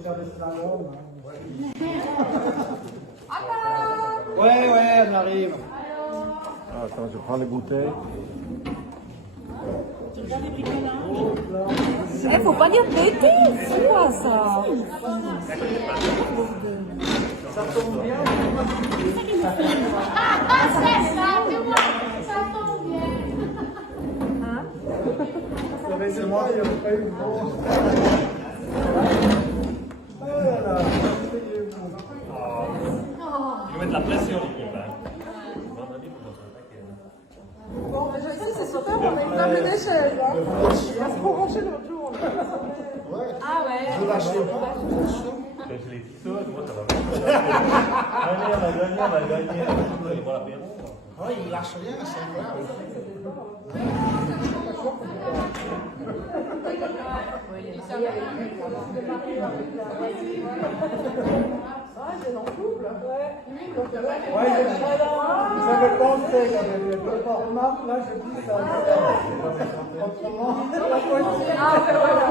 faire des slaloms. Ouais, on arrive. Ah, attends, je prends les bouteilles. Faut pas dire de bêtises, c'est quoi ça? Ça tombe bien. Ça tombe bien. C'est moi qui ai fait une grosse. Voilà. Il met de la pression, il peut. Bon, je sais, c'est super, on a une table des chaises. Hein. On va se brancher l'autre jour. Ah ouais. Je les dis ça, moi ça va bien. Allez, on a gagné. Il va l'apéro. Ouais, il lâche rien, c'est incroyable. Ouais, vous avez pensé qu'avec le format, là, je dis ça. Autrement, Ah ouais, voilà.